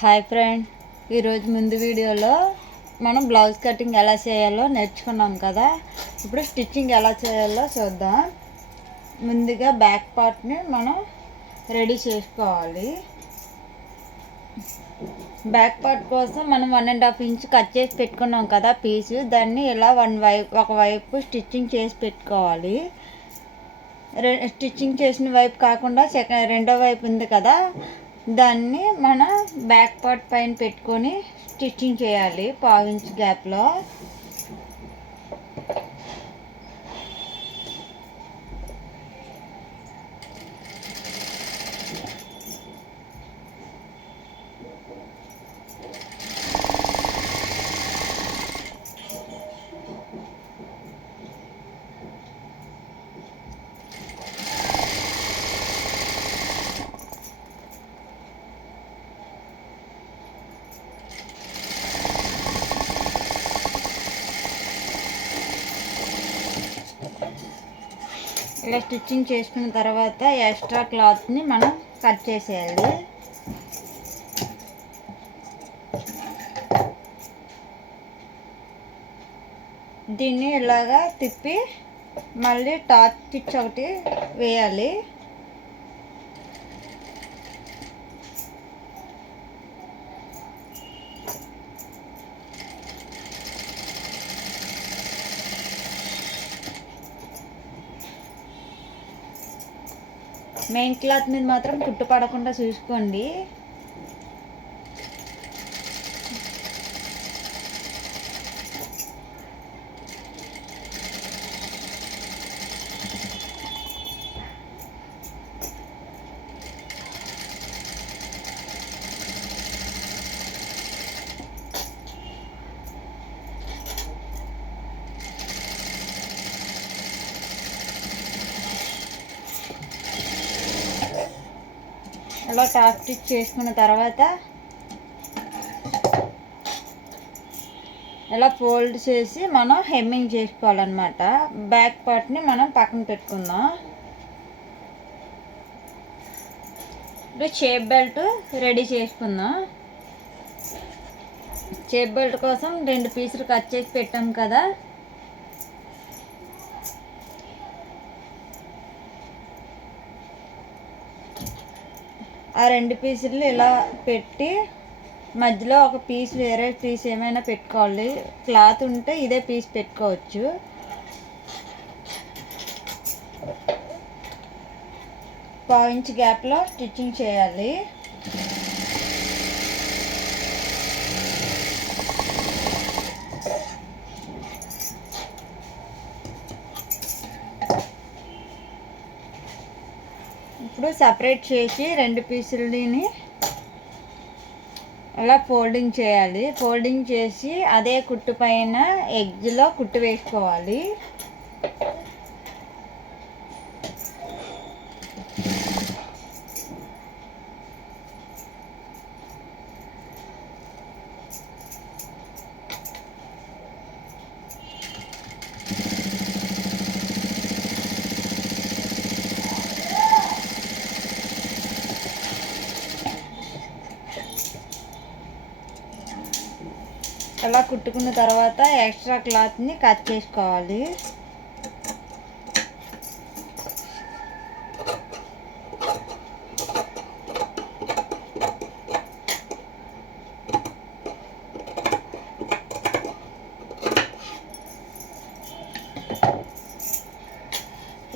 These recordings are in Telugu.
హాయ్ ఫ్రెండ్, ఈరోజు ముందు వీడియోలో మనం బ్లౌజ్ కటింగ్ ఎలా చేయాలో నేర్చుకున్నాం కదా. ఇప్పుడు స్టిచ్చింగ్ ఎలా చేయాలో చూద్దాం. ముందుగా బ్యాక్ పార్ట్ని మనం రెడీ చేసుకోవాలి. బ్యాక్ పార్ట్ కోసం మనం 1.5 ఇంచ్ కట్ చేసి పెట్టుకున్నాం కదా పీసు. దాన్ని ఇలా ఒకవైపు స్టిచ్చింగ్ చేసి పెట్టుకోవాలి. స్టిచ్చింగ్ చేసిన వైపు కాకుండా రెండో వైపు ఉంది కదా, దాన్ని మన బ్యాక్ పార్ట్ పైన పెట్టుకొని స్టిచ్చింగ్ చేయాలి 1/2 ఇంచ్ గ్యాప్లో. ఇలా స్టిచ్చింగ్ చేసుకున్న తర్వాత ఎక్స్ట్రా క్లాత్ని మనం కట్ చేసేయాలి. దీన్ని ఇలాగా తిప్పి మళ్ళీ టాప్ స్టిచ్ ఒకటి వేయాలి. మెయిన్ క్లాత్ మీద మాత్రం కుట్టు పడకుండా చూసుకోండి. అలా టాప్ స్టిచ్ చేసుకున్న తర్వాత ఇలా ఫోల్డ్ చేసి మనం హెమ్మింగ్ చేసుకోవాలన్నమాట. బ్యాక్ పార్ట్ని మనం పక్కన పెట్టుకుందాం. ఇప్పుడు షేప్ బెల్ట్ రెడీ చేసుకుందాం. షేప్ బెల్ట్ కోసం 2 పీసులు కట్ చేసి పెట్టాం కదా, ఆ 2 పీసులు ఇలా పెట్టి మధ్యలో ఒక పీస్ వేరే పీస్ ఏమైనా పెట్టుకోవాలి. క్లాత్ ఉంటే ఇదే పీస్ పెట్టుకోవచ్చు. పావు ఇంచ్ గ్యాప్లో స్టిచ్చింగ్ చేయాలి. ఇప్పుడు సపరేట్ చేసి 2 పీసులని అలా ఫోల్డింగ్ చేయాలి. ఫోల్డింగ్ చేసి అదే కుట్టు పైన ఎడ్జ్లో కుట్టు వేసుకోవాలి. అలా కుట్టుకున్న తర్వాత ఎక్స్ట్రా క్లాత్ని కట్ చేసుకోవాలి.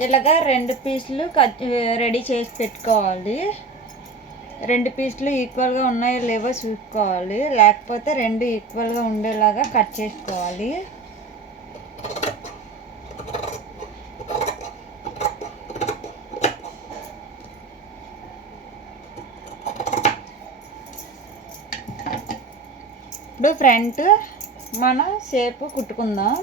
ఇలాగా 2 పీసులు రెడీ చేసి పెట్టుకోవాలి. 2 పీసులు ఈక్వల్గా ఉన్నాయో లేవో చూసుకోవాలి. లేకపోతే 2 ఈక్వల్గా ఉండేలాగా కట్ చేసుకోవాలి. ఇప్పుడు ఫ్రంట్ మనం షేప్ కుట్టుకుందాం.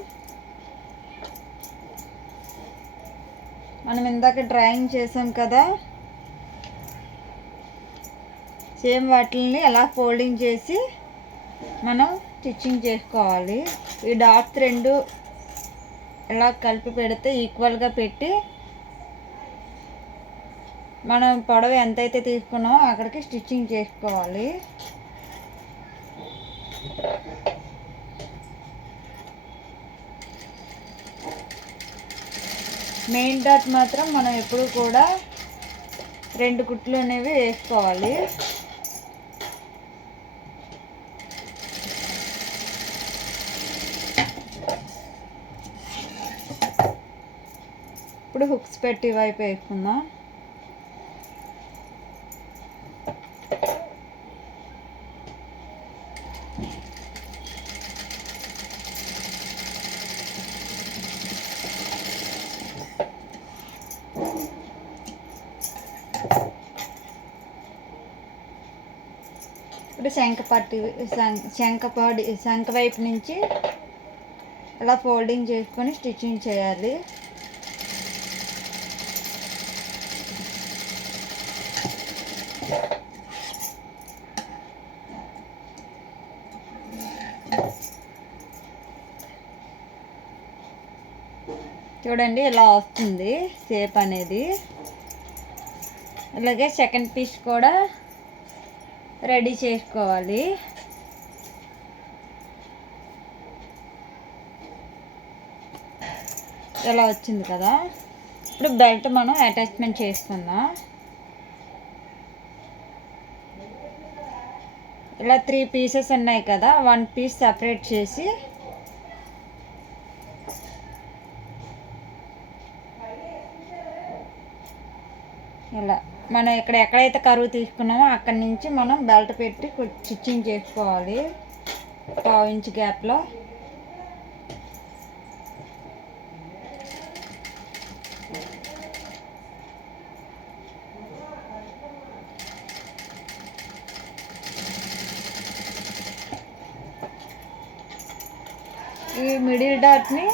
మనం ఇందాక డ్రాయింగ్ చేసాం కదా, సేమ్ వాటిని ఎలా ఫోల్డింగ్ చేసి మనం స్టిచ్చింగ్ చేసుకోవాలి. ఈ డాట్స్ 2 ఎలా కలిపి పెడితే ఈక్వల్గా పెట్టి మనం పొడవు ఎంతైతే తీసుకున్నామో అక్కడికి స్టిచ్చింగ్ చేసుకోవాలి. మెయిన్ డాట్ మాత్రం మనం ఎప్పుడు కూడా 2 కుట్లు అనేవి వేసుకోవాలి. ఇప్పుడు హుక్స్ పెట్టి వైపు వేసుకుందాం. ఇప్పుడు శంఖ వైపు నుంచి ఇలా ఫోల్డింగ్ చేసుకొని స్టిచ్చింగ్ చేయాలి. చూడండి ఇలా వస్తుంది షేప్ అనేది. అలాగే సెకండ్ పీస్ కూడా రెడీ చేసుకోవాలి. ఇలా వచ్చింది కదా. ఇప్పుడు బెల్ట్ మనం అటాచ్మెంట్ చేసుకుందాం. ఇలా 3 పీసెస్ ఉన్నాయి కదా, 1 పీస్ సపరేట్ చేసి ఇలా మనం ఎక్కడైతే కరువు తీసుకున్నామో అక్కడి నుంచి మనం బెల్ట్ పెట్టి స్టిచ్చింగ్ చేసుకోవాలి 1/2 ఇంచ్ గ్యాప్లో. ఈ మిడిల్ డాట్ని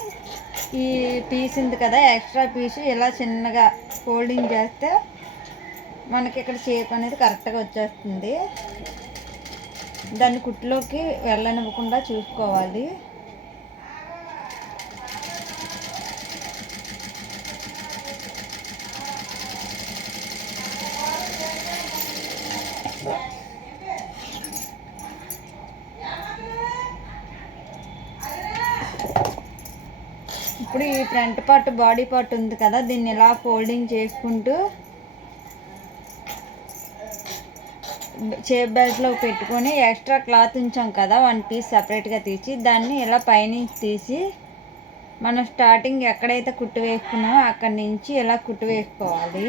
ఈ పీస్ ఉంది కదా, ఎక్స్ట్రా పీసు ఇలా చిన్నగా ఫోల్డింగ్ చేస్తే మనకి ఇక్కడ షేప్ అనేది కరెక్ట్గా వచ్చేస్తుంది. దాన్ని కుట్టులోకి వెళ్ళనివ్వకుండా చూసుకోవాలి. ఇప్పుడు ఈ ఫ్రంట్ పార్ట్ బాడీ పార్ట్ ఉంది కదా, దీన్ని ఇలా ఫోల్డింగ్ చేసుకుంటూ షేప్ బెల్ట్లో పెట్టుకొని ఎక్స్ట్రా క్లాత్ ఉంచాం కదా 1 పీస్ సపరేట్గా తీసి దాన్ని ఇలా పైనుంచి తీసి మనం స్టార్టింగ్ ఎక్కడైతే కుట్టు వేసుకున్నామో అక్కడి నుంచి ఇలా కుట్టు వేసుకోవాలి.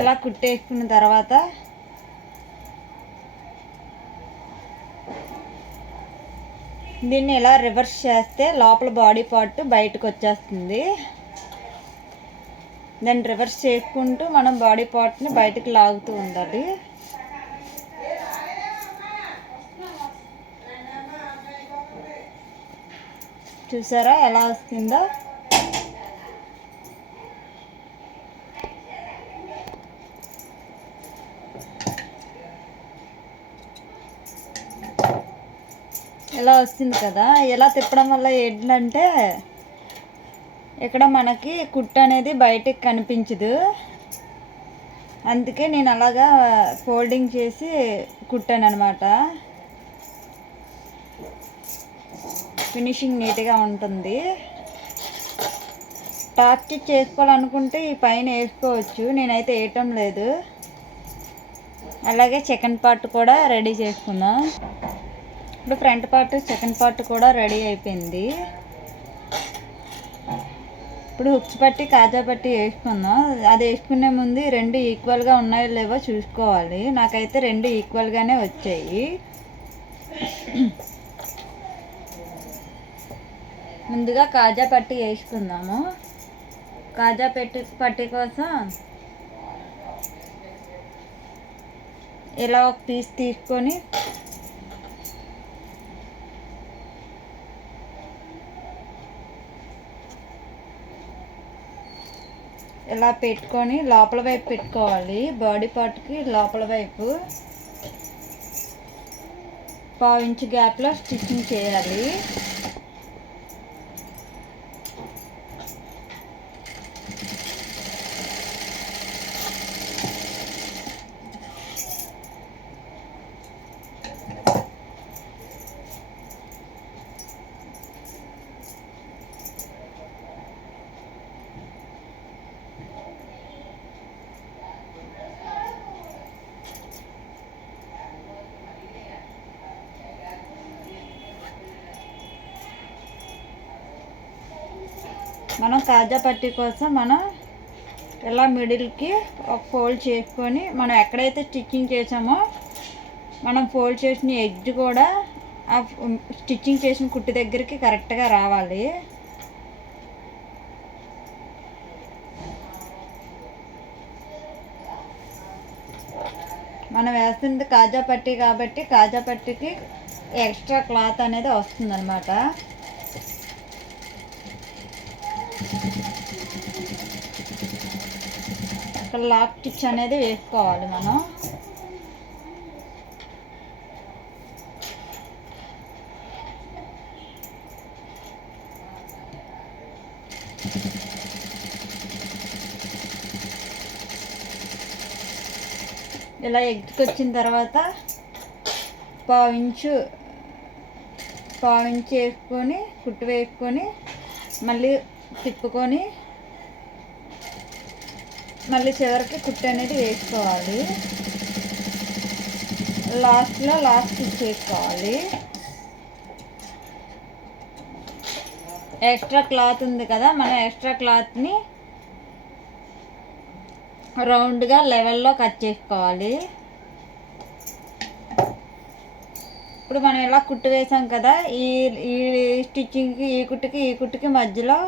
ఇలా కుట్టేసుకున్న తర్వాత దీన్ని ఇలా రివర్స్ చేస్తే లోపల బాడీ పార్ట్ బయటకు వచ్చేస్తుంది. దాన్ని రివర్స్ చేసుకుంటూ మనం బాడీ పార్ట్ని బయటకు లాగుతూ ఉండాలి. చూసారా ఎలా వస్తుందో? ఇలా వస్తుంది కదా. ఇలా తిప్పడం వల్ల ఏంటంటే ఇక్కడ మనకి కుట్టు అనేది బయటకు కనిపించదు. అందుకే నేను అలాగా ఫోల్డింగ్ చేసి కుట్టాను అనమాట. ఫినిషింగ్ నీట్గా ఉంటుంది. టాప్ స్టిచ్ చేసుకోవాలనుకుంటే ఈ పైన వేసుకోవచ్చు, నేనైతే వేయటం లేదు. అలాగే సెకండ్ పార్ట్ కూడా రెడీ చేసుకుందాం. ఇప్పుడు ఫ్రంట్ పార్ట్ సెకండ్ పార్ట్ కూడా రెడీ అయిపోయింది. ఇప్పుడు హుక్స్ పట్టి కాజా పట్టి వేసుకుందాం. అది వేసుకునే ముందు 2 ఈక్వల్గా ఉన్నాయో లేవో చూసుకోవాలి. నాకైతే 2 ఈక్వల్గానే వచ్చాయి. ముందుగా కాజా పట్టి వేసుకుందాము. కాజా పట్టి కోసం ఇలా ఒక పీస్ తీసుకొని ఇలా పెట్టుకొని లోపల వైపు పెట్టుకోవాలి. బాడీ పార్ట్కి లోపల వైపు 1/2 ఇంచ్ గ్యాప్లో స్టిచ్చింగ్ చేయాలి. మనం కాజా పట్టీ కోసం మనం ఇలా మిడిల్కి ఒక ఫోల్డ్ చేసుకొని మనం ఎక్కడైతే స్టిచ్చింగ్ చేసామో మనం ఫోల్డ్ చేసిన ఎడ్జ్ కూడా ఆ స్టిచ్చింగ్ చేసిన కుట్టు దగ్గరికి కరెక్ట్గా రావాలి. మనం వేస్తుంది కాజా పట్టీ కాబట్టి కాజా పట్టీకి ఎక్స్ట్రా క్లాత్ అనేది వస్తుందన్నమాట. అక్కడ లాక్ స్టిచ్ అనేది వేసుకోవాలి మనం. ఇలా ఎగ్కి వచ్చిన తర్వాత 1/2 ఇంచు వేసుకొని కుట్టు వేసుకొని మళ్ళీ తిప్పుకొని మళ్ళీ చివరికి కుట్టు అనేది వేసుకోవాలి. లాస్ట్లో లాస్ట్ స్టిచ్ చేసుకోవాలి. ఎక్స్ట్రా క్లాత్ ఉంది కదా, మనం ఎక్స్ట్రా క్లాత్ని రౌండ్గా లెవెల్లో కట్ చేసుకోవాలి. ఇప్పుడు మనం ఇలా కుట్టు వేసాం కదా, ఈ స్టిచ్చింగ్కి ఈ కుట్టుకి మధ్యలో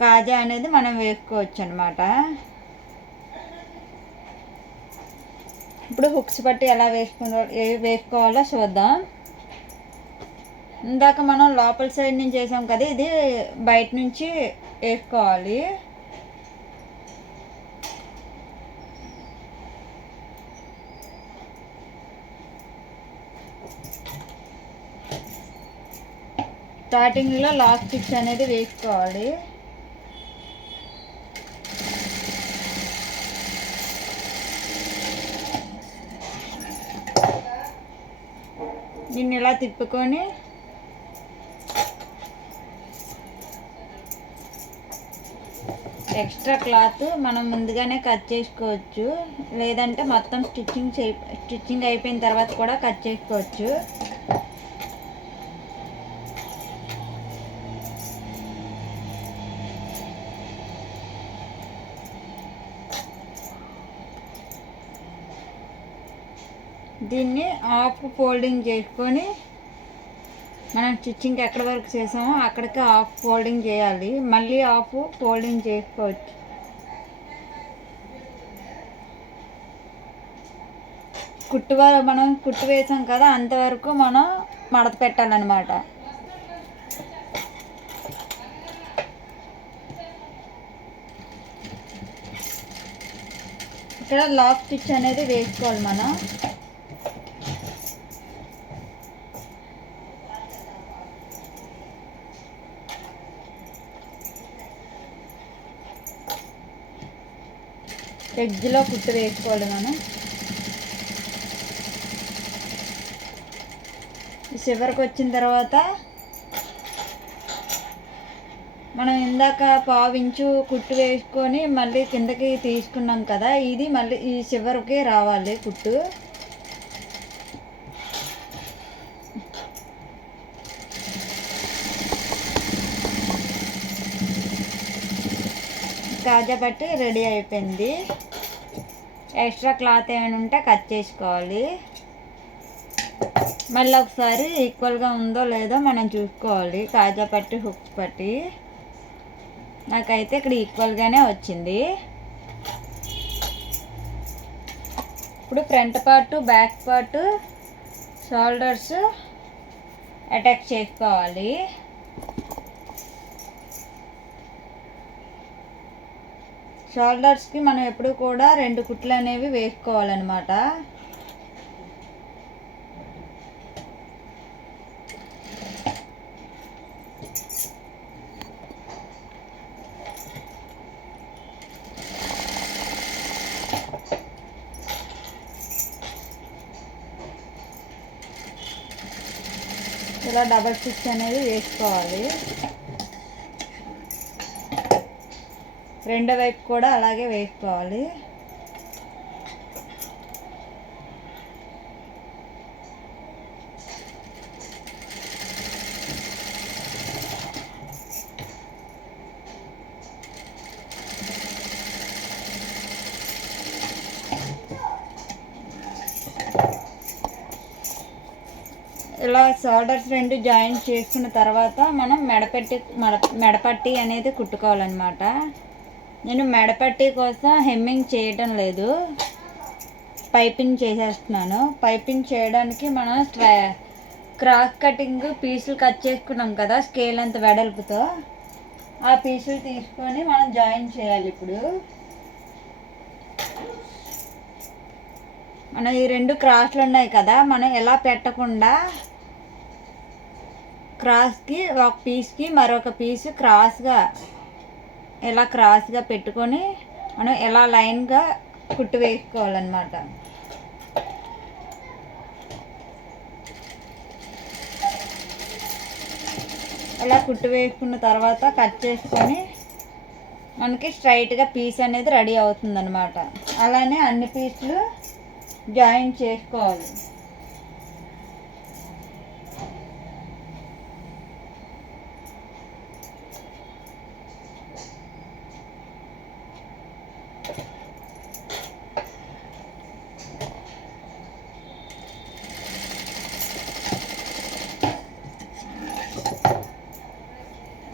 కాజా అనేది మనం వేసుకోవచ్చు అన్నమాట. ఇప్పుడు హుక్స్ పట్టి ఎలా వేసుకోవాలో చూద్దాం. ఇందాక మనం లోపల సైడ్ నుంచి వేసాం కదా, ఇది బయట నుంచి వేసుకోవాలి. స్టార్టింగ్లో లాస్ట్ స్టిచ్ అనేది వేసుకోవాలి. దీన్ని ఇలా తిప్పుకొని ఎక్స్ట్రా క్లాత్ మనం ముందుగానే కట్ చేసుకోవచ్చు, లేదంటే మొత్తం స్టిచ్చింగ్ అయిపోయిన తర్వాత కూడా కట్ చేసుకోవచ్చు. దీన్ని హాఫ్ ఫోల్డింగ్ చేసుకొని మనం స్టిచ్చింగ్ ఎక్కడి వరకు చేసామో అక్కడికి హాఫ్ ఫోల్డింగ్ చేయాలి. మళ్ళీ హాఫ్ ఫోల్డింగ్ చేసుకోవచ్చు. మనం కుట్టు వేసాం కదా, అంతవరకు మనం మడత పెట్టాలన్నమాట. ఇక్కడ లాక్ స్టిచ్ అనేది వేసుకోవాలి మనం. ఎడ్జ్లో కుట్టు వేసుకోవాలి మనం. చివరికి వచ్చిన తర్వాత మనం ఇందాక 1/2 ఇంచు కుట్టు వేసుకొని మళ్ళీ కిందకి తీసుకున్నాం కదా, ఇది మళ్ళీ ఈ చివరికి రావాలి కుట్టు. కాజా పట్టి రెడీ అయిపోయింది. ఎక్స్ట్రా క్లాత్ ఏమైనా ఉంటే కట్ చేసుకోవాలి. మళ్ళీ ఒకసారి ఈక్వల్గా ఉందో లేదో మనం చూసుకోవాలి. కాజా పట్టి హుక్స్ పట్టి నాకైతే ఇక్కడ ఈక్వల్గానే వచ్చింది. ఇప్పుడు front part, back part, shoulders attach చేసుకోవాలి. షోల్డర్స్కి మనం ఎప్పుడు కూడా 2 కుట్లు అనేవి వేసుకోవాలన్నమాట. ఇలా డబల్ స్టిచ్ అనేది వేసుకోవాలి. రెండో వైపు కూడా అలాగే వేసుకోవాలి. ఇలా షోల్డర్స్ 2 జాయిన్ చేసుకున్న తర్వాత మనం మెడపట్టి అనేది కుట్టుకోవాలన్నమాట. నేను మెడపట్టి కోసం హెమ్మింగ్ చేయటం లేదు, పైపింగ్ చేసేస్తున్నాను. పైపింగ్ చేయడానికి మనం క్రాస్ కటింగ్ పీసులు కట్ చేసుకున్నాం కదా స్కేల్ అంత వెడల్పుతో, ఆ పీసులు తీసుకొని మనం జాయిన్ చేయాలి. ఇప్పుడు మనం ఈ 2 క్రాస్లు ఉన్నాయి కదా, మనం ఎలా పెట్టకుండా క్రాస్కి ఒక పీస్కి మరొక పీస్ క్రాస్గా పెట్టుకొని మనం ఎలా లైన్గా కుట్టు వేసుకోవాలన్నమాట. అలా కుట్టు వేసుకున్న తర్వాత కట్ చేసుకొని మనకి స్ట్రైట్గా పీస్ అనేది రెడీ అవుతుందన్నమాట. అలానే అన్ని పీసులు జాయిన్ చేసుకోవాలి.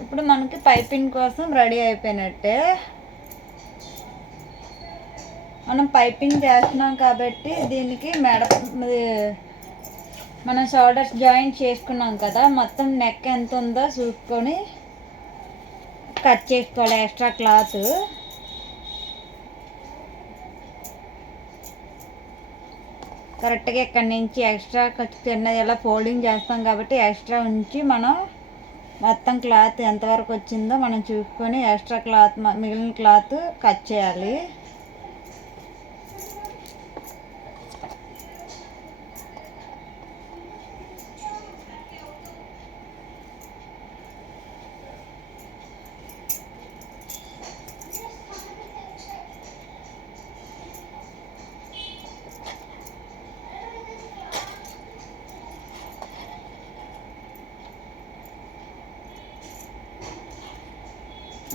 ఇప్పుడు మనకి పైపింగ్ కోసం రెడీ అయిపోయినట్టే. మనం పైపింగ్ చేస్తున్నాం కాబట్టి దీనికి మనం షోల్డర్స్ జాయిన్ చేసుకున్నాం కదా, మొత్తం నెక్ ఎంత ఉందో చూసుకొని కట్ చేసుకోవాలి ఎక్స్ట్రా క్లాత్. కరెక్ట్గా ఇక్కడి నుంచి ఎక్స్ట్రా చిన్నది ఎలా ఫోల్డింగ్ చేస్తాం కాబట్టి ఎక్స్ట్రా ఉంచి మనం మొత్తం క్లాత్ ఎంతవరకు వచ్చిందో మనం చూసుకొని ఎక్స్ట్రా క్లాత్ మిగిలిన క్లాత్ కట్ చేయాలి.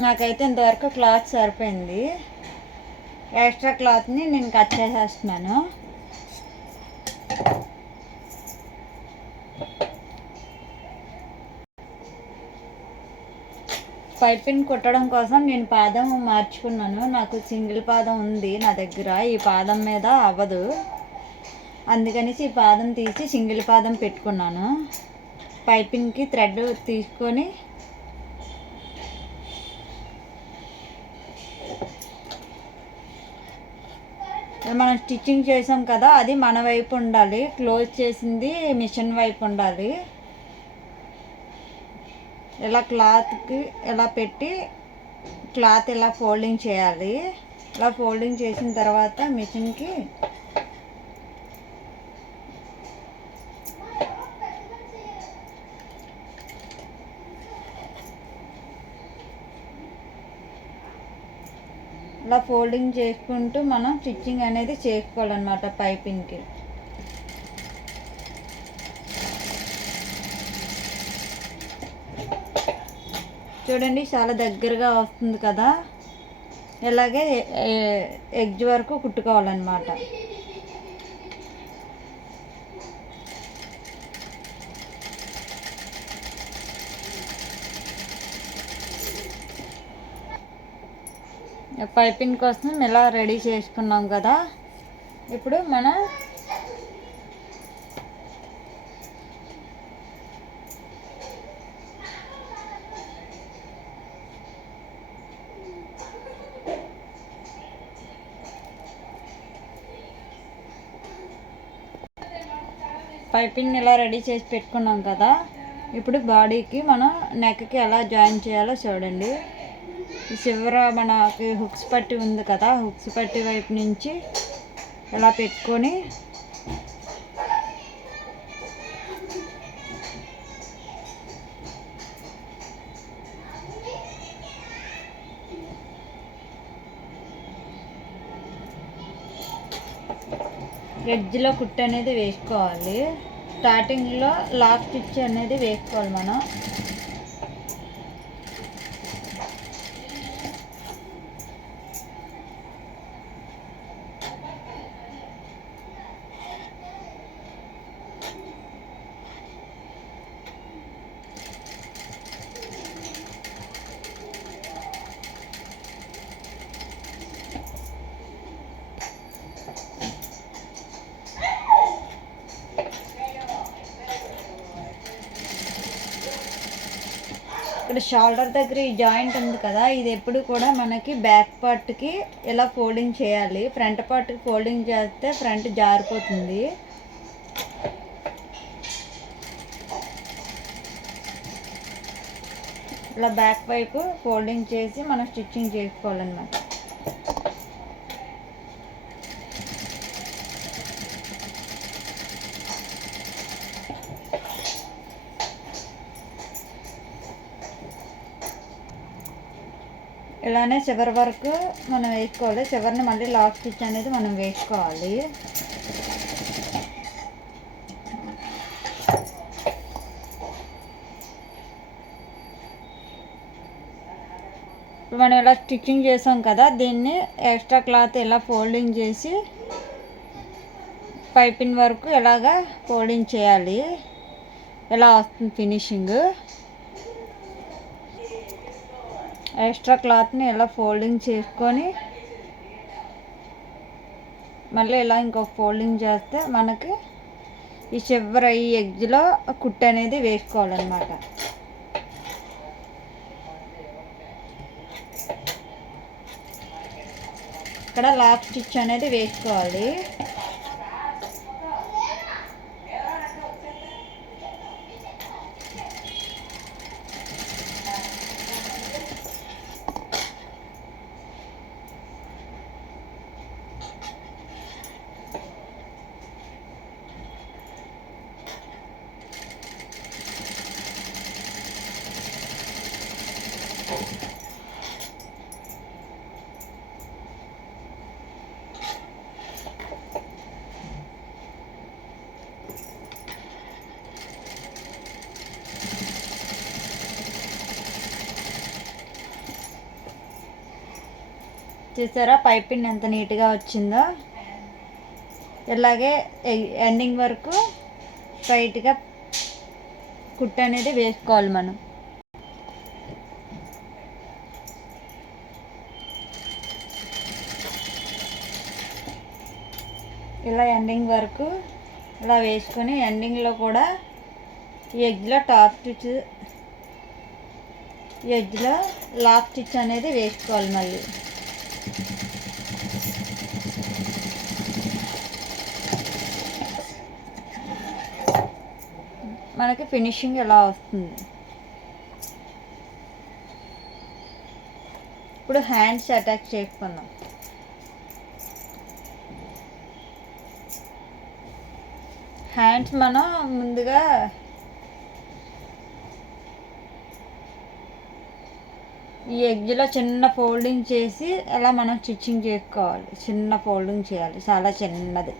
నాకైతే ఇంతవరకు క్లాత్ సరిపోయింది. ఎక్స్ట్రా క్లాత్ని నేను కట్ చేసేస్తున్నాను. పైపింగ్ కుట్టడం కోసం నేను పాదం మార్చుకున్నాను. నాకు సింగిల్ పాదం ఉంది నా దగ్గర, ఈ పాదం మీద అవ్వదు, అందుకనేసి ఈ పాదం తీసి సింగిల్ పాదం పెట్టుకున్నాను. పైపింగ్కి థ్రెడ్ తీసుకొని మనం స్టిచ్చింగ్ చేసాం కదా, అది మన వైపు ఉండాలి, క్లోజ్ చేసింది మిషన్ వైపు ఉండాలి. ఇలా క్లాత్కి ఇలా పెట్టి క్లాత్ ఇలా ఫోల్డింగ్ చేయాలి. ఇలా ఫోల్డింగ్ చేసిన తర్వాత మిషన్కి ఇలా ఫోల్డింగ్ చేసుకుంటూ మనం స్టిచ్చింగ్ అనేది చేసుకోవాలన్నమాట పైపింగ్కి. చూడండి చాలా దగ్గరగా వస్తుంది కదా, ఇలాగే ఎడ్జ్ వరకు కుట్టుకోవాలన్నమాట. పైపింగ్ కోసం ఇలా రెడీ చేసుకున్నాం కదా. ఇప్పుడు మనం పైపింగ్ ఇలా రెడీ చేసి పెట్టుకున్నాం కదా. ఇప్పుడు బాడీకి మనం నెక్కి ఎలా జాయిన్ చేయాలో చూడండి. ఈ చివర మనకి హుక్స్ పట్టి ఉంది కదా, హుక్స్ పట్టి వైపు నుంచి ఇలా పెట్టుకొని ఎడ్జ్లో కుట్టు అనేది వేసుకోవాలి. స్టార్టింగ్లో లాక్ స్టిచ్ అనేది వేసుకోవాలి మనం. ఇక్కడ షోల్డర్ దగ్గర ఈ జాయింట్ ఉంది కదా, ఇది ఎప్పుడు కూడా మనకి బ్యాక్ పార్ట్కి ఇలా ఫోల్డింగ్ చేయాలి. ఫ్రంట్ పార్ట్కి ఫోల్డింగ్ చేస్తే ఫ్రంట్ జారిపోతుంది. ఇలా బ్యాక్ వైపు ఫోల్డింగ్ చేసి మనం స్టిచ్చింగ్ చేసుకోవాలన్నమాట. ఇలానే చివరి వరకు మనం వేసుకోవాలి. చివరిని మళ్ళీ లాక్ స్టిచ్ అనేది మనం వేసుకోవాలి. ఇప్పుడు మనం ఇలా స్టిచ్చింగ్ చేసాం కదా, దీన్ని ఎక్స్ట్రా క్లాత్ ఇలా ఫోల్డింగ్ చేసి పైపింగ్ వరకు ఇలాగా ఫోల్డింగ్ చేయాలి. ఇలా వస్తుంది ఫినిషింగ్. ఎక్స్ట్రా క్లాత్ని ఇలా ఫోల్డింగ్ చేసుకొని మళ్ళీ ఇలా ఇంకొక ఫోల్డింగ్ చేస్తే మనకి ఈ చివర ఈ ఎడ్జ్లో కుట్టు అనేది వేసుకోవాలన్నమాట. ఇక్కడ లాక్ స్టిచ్ అనేది వేసుకోవాలి. చూసారా పైపింగ్ ఎంత నీట్గా వచ్చిందో. ఇలాగే ఎండింగ్ వరకు స్ట్రైట్గా కుట్టు అనేది వేసుకోవాలి మనం. ఇలా ఎండింగ్ వరకు ఇలా వేసుకొని ఎండింగ్లో కూడా ఈ ఎడ్జ్లో టాప్ స్టిచ్, ఎడ్జ్లో లాక్ స్టిచ్ అనేది వేసుకోవాలి. మళ్ళీ మనకి ఫినిషింగ్ ఎలా వస్తుంది. ఇప్పుడు హ్యాండ్స్ అటాచ్ చేసుకుందాం. హ్యాండ్స్ మనం ముందుగా ఈ ఎడ్జ్లో చిన్న ఫోల్డింగ్ చేసి అలా మనం స్టిచ్చింగ్ చేసుకోవాలి. చిన్న ఫోల్డింగ్ చేయాలి, చాలా చిన్నది.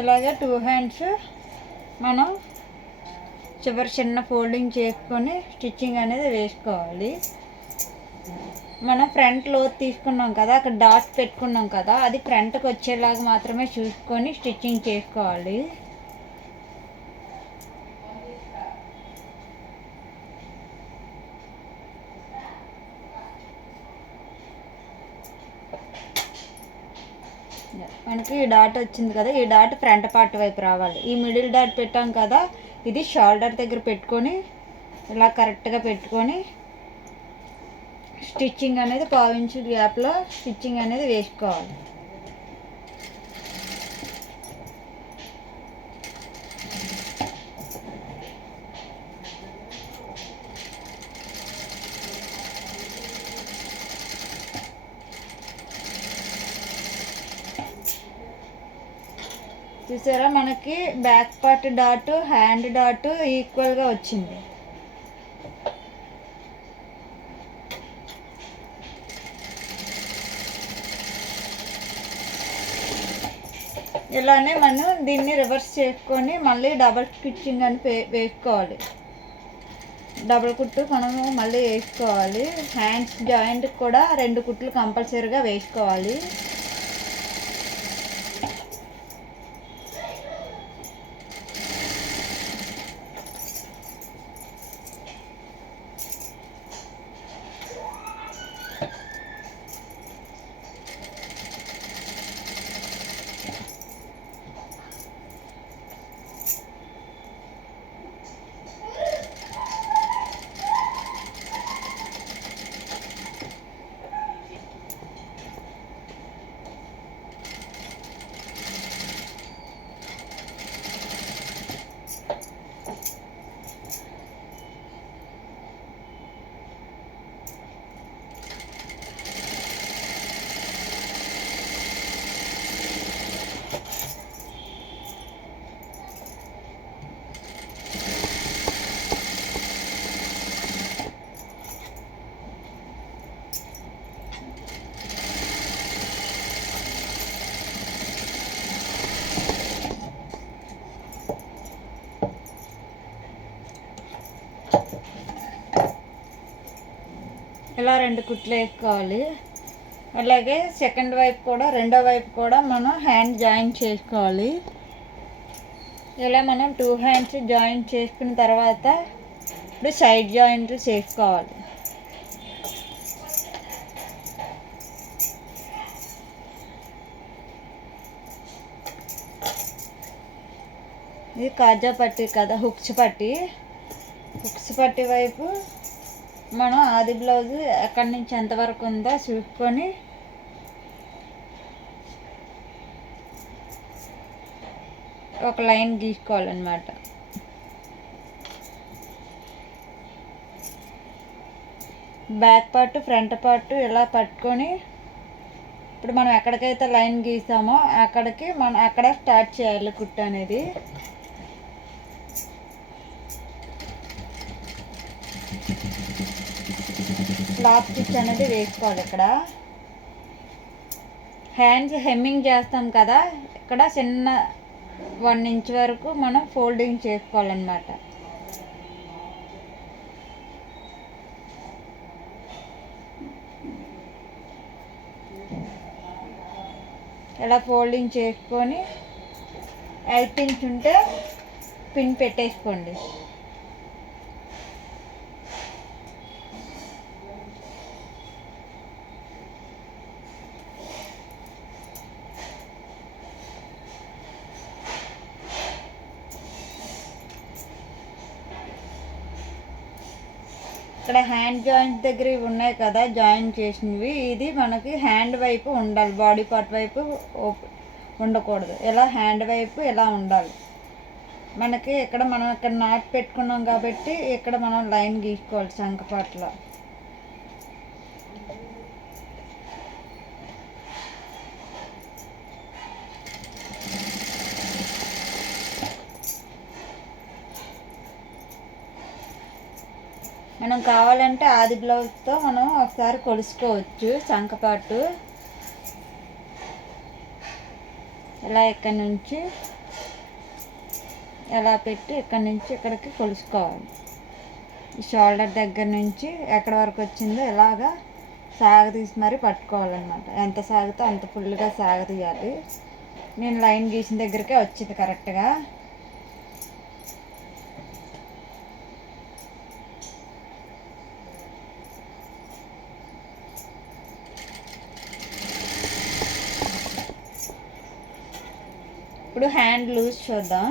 ఇలాగే 2 హ్యాండ్స్ మనం చివరి చిన్న ఫోల్డింగ్ చేసుకొని స్టిచ్చింగ్ అనేది వేసుకోవాలి. మనం ఫ్రంట్ లోత్ తీసుకున్నాం కదా, అక్కడ డాట్ పెట్టుకున్నాం కదా, అది ఫ్రంట్కి వచ్చేలాగా మాత్రమే చూసుకొని స్టిచ్చింగ్ చేసుకోవాలి. మనకి ఈ డాట్ వచ్చింది కదా, ఈ డాట్ ఫ్రంట్ పార్ట్ వైపు రావాలి. ఈ మిడిల్ డాట్ పెట్టాం కదా, ఇది షోల్డర్ దగ్గర పెట్టుకొని ఇలా కరెక్ట్గా పెట్టుకొని స్టిచ్చింగ్ అనేది 1/2 ఇంచ్ గ్యాప్లో స్టిచ్చింగ్ అనేది వేసుకోవాలి. చూసారా, మనకి back part dot hand dot ఈక్వల్గా వచ్చింది. ఇలానే మనం దీన్ని రివర్స్ చేసుకొని మళ్ళీ డబల్ స్టిచ్చింగ్ అని వేసుకోవాలి. డబల్ కుట్టు మనము మళ్ళీ వేసుకోవాలి. హ్యాండ్స్ జాయింట్ కూడా 2 కుట్లు కంపల్సరీగా వేసుకోవాలి. ఇలా 2 కుట్లు వేసుకోవాలి. అలాగే సెకండ్ వైపు కూడా, రెండో వైపు కూడా మనం హ్యాండ్ జాయిన్ చేసుకోవాలి. ఇలా మనం 2 హ్యాండ్స్ జాయిన్ చేసుకున్న తర్వాత ఇప్పుడు సైడ్ జాయింట్లు చేసుకోవాలి. ఇది కాజా పట్టీ కదా, హుక్స్ పట్టీ వైపు మనం ఆది బ్లౌజ్ ఎక్కడి నుంచి ఎంతవరకు ఉందో చూసుకొని ఒక లైన్ గీసుకోవాలన్నమాట. బ్యాక్ పార్ట్ ఫ్రంట్ పార్ట్ ఇలా పట్టుకొని ఇప్పుడు మనం ఎక్కడికైతే లైన్ గీసామో అక్కడికి మనం అక్కడ స్టార్ట్ చేయాలి కుట్టు అనేది. ఫ్లాప్ స్టిచ్ అనేది వేసుకోవాలి. ఇక్కడ హ్యాండ్స్ హెమ్మింగ్ చేస్తాం కదా, ఇక్కడ చిన్న 1 ఇంచ్ వరకు మనం ఫోల్డింగ్ చేసుకోవాలన్నమాట. ఇలా ఫోల్డింగ్ చేసుకొని 8 ఇంచ్ ఉంటే పిన్ పెట్టేసుకోండి. ఇక్కడ హ్యాండ్ జాయింట్ దగ్గర ఇవి ఉన్నాయి కదా జాయిన్ చేసినవి, ఇది మనకి హ్యాండ్ వైపు ఉండాలి, బాడీ పార్ట్ వైపు ఉండకూడదు. ఇలా హ్యాండ్ వైపు ఇలా ఉండాలి. మనకి ఇక్కడ మనం ఇక్కడ నాట్ పెట్టుకున్నాం కాబట్టి ఇక్కడ మనం లైన్ గీసుకోవాలి సంకపాట్లో. మనం కావాలంటే ఆది బ్లౌజ్తో మనం ఒకసారి కొలుసుకోవచ్చు సంకపాటు. ఇలా ఇక్కడ నుంచి ఎలా పెట్టి ఇక్కడ నుంచి ఇక్కడికి కొలుసుకోవాలి. ఈ షోల్డర్ దగ్గర నుంచి ఎక్కడ వరకు వచ్చిందో ఇలాగా సాగదీసి మరీ పట్టుకోవాలన్నమాట. ఎంత సాగితే అంత ఫుల్గా సాగదీయాలి. నేను లైన్ గీసిన దగ్గరికే వచ్చింది కరెక్ట్గా. ఇప్పుడు హ్యాండ్ లూజ్ చూద్దాం.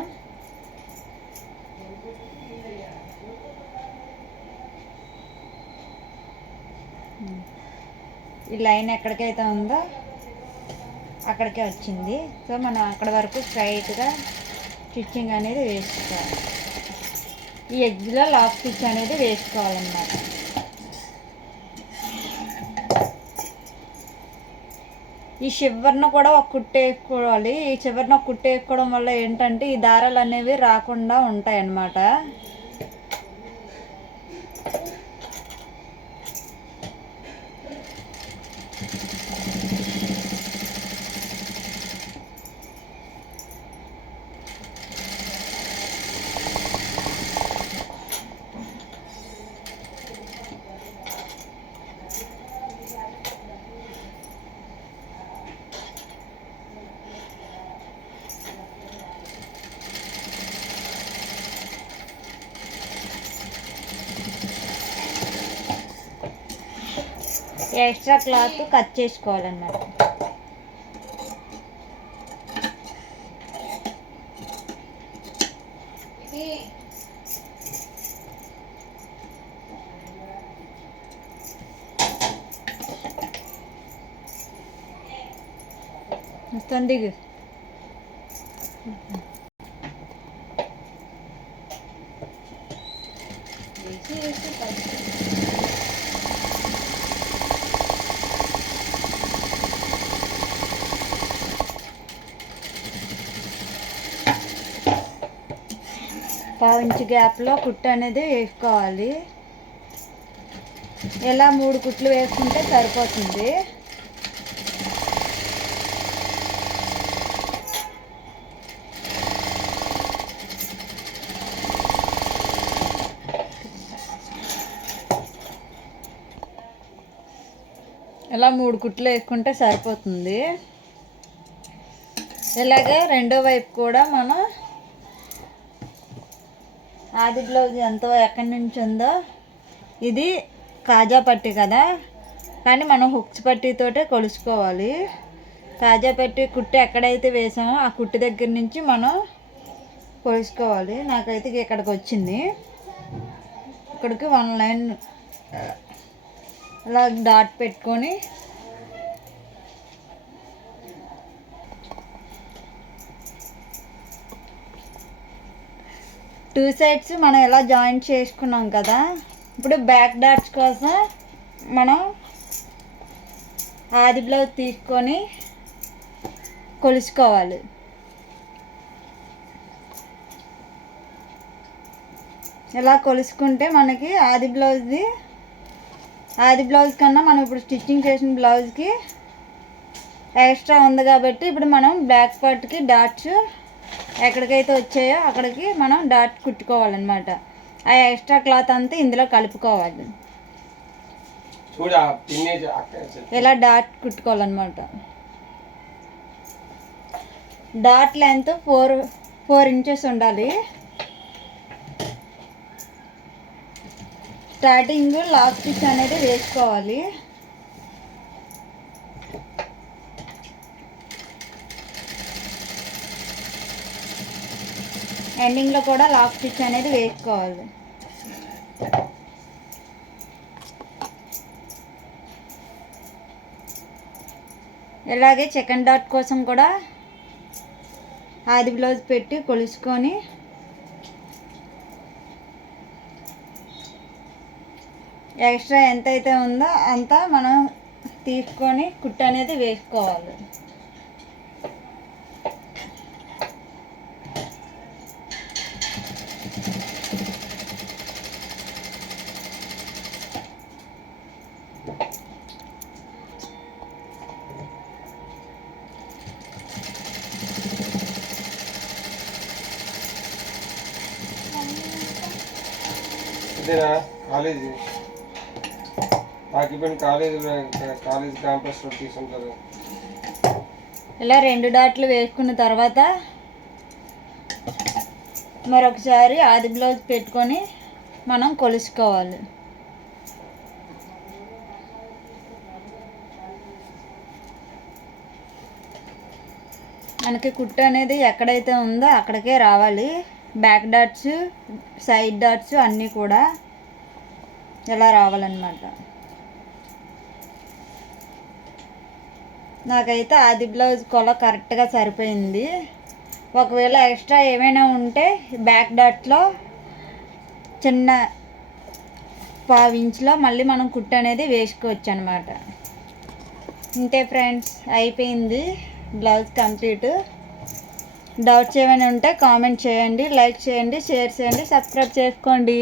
ఈ లైన్ ఎక్కడికైతే ఉందో అక్కడికే వచ్చింది. సో మనం అక్కడ వరకు స్ట్రైట్గా స్టిచ్చింగ్ అనేది వేసుకోవాలి. ఈ ఎడ్జ్లో లాక్ స్టిచ్ అనేది వేసుకోవాలన్నమాట. ఈ చివరిన కూడా ఒక కుట్టు వేసుకోవాలి. ఈ చివరిన ఒక కుట్టు వేసుకోవడం వల్ల ఏంటంటే ఈ దారాలు అనేవి రాకుండా ఉంటాయి అన్నమాట. ఎక్స్ట్రా క్లాత్ కట్ చేసుకోవాలన్నమాట. దిగు. పావించి గ్యాప్లో కుట్టు అనేది వేసుకోవాలి. ఇలా 3 కుట్లు వేసుకుంటే సరిపోతుంది. ఇలా 3 కుట్లు వేసుకుంటే సరిపోతుంది. ఇలాగే రెండో వైపు కూడా మనం ఆది బ్లౌజ్ ఎంతో ఎక్కడి నుంచి ఉందో, ఇది కాజా పట్టి కదా, కానీ మనం హుక్స్ పట్టీతోటే కొలుసుకోవాలి. కాజా పట్టి కుట్టు ఎక్కడైతే వేసామో ఆ కుట్టు దగ్గర నుంచి మనం కొలుసుకోవాలి. నాకైతే ఇక్కడికి వచ్చింది. ఇక్కడికి 1 లైన్ అలా డాట్ పెట్టుకొని టూ సైడ్స్ మనం ఎలా జాయింట్ చేసుకున్నాం కదా. ఇప్పుడు బ్యాక్ డాట్స్ కోసం మనం ఆది బ్లౌజ్ తీసుకొని కొలుసుకోవాలి. ఇలా కొలుసుకుంటే మనకి ఆది బ్లౌజ్ కన్నా మనం ఇప్పుడు స్టిచ్చింగ్ చేసిన బ్లౌజ్కి ఎక్స్ట్రా ఉంది కాబట్టి ఇప్పుడు మనం బ్యాక్ పార్ట్కి డాట్స్ ఎక్కడికైతే వచ్చాయో అక్కడికి మనం డాట్ కుట్టుకోవాలన్నమాట. ఆ ఎక్స్ట్రా క్లాత్ అంతా ఇందులో కలుపుకోవాలి. ఇలా డాట్ కుట్టుకోవాలన్నమాట. డాట్ లెంత్ 4 ఇంచెస్ ఉండాలి. స్టార్టింగ్ లాక్ స్టిచ్ అనేది వేసుకోవాలి. ఎండింగ్లో కూడా లాక్ స్టిచ్ అనేది వేసుకోవాలి. ఇలాగే సెకండ్ డాట్ కోసం కూడా ఆది బ్లౌజ్ పెట్టి కొలుసుకొని ఎక్స్ట్రా ఎంతైతే ఉందో అంత మనం తీసుకొని కుట్టు అనేది వేసుకోవాలి. ఇదేనా కాలేజీ ఆకిపోయిన కాలేజ్ క్యాంపస్లో తీసుకుంటారు. ఇలా 2 డాట్లు వేసుకున్న తర్వాత మరొకసారి ఆది బ్లౌజ్ పెట్టుకొని మనం కొలుసుకోవాలి. మనకి కుట్టు అనేది ఎక్కడైతే ఉందో అక్కడికే రావాలి. బ్యాక్ డాట్స్, సైడ్ డాట్స్ అన్నీ కూడా ఇలా రావాలన్నమాట. నాకైతే ఆది బ్లౌజ్ కొల కరెక్ట్గా సరిపోయింది. ఒకవేళ ఎక్స్ట్రా ఏమైనా ఉంటే బ్యాక్ డాట్లో చిన్న 1/2 ఇంచ్లో మళ్ళీ మనం కుట్టు అనేది వేసుకోవచ్చు అనమాట. ఇంతే ఫ్రెండ్స్, అయిపోయింది బ్లౌజ్ కంప్లీట్. డౌట్స్ ఏమైనా ఉంటే కామెంట్ చేయండి, లైక్ చేయండి, షేర్ చేయండి, సబ్స్క్రైబ్ చేసుకోండి.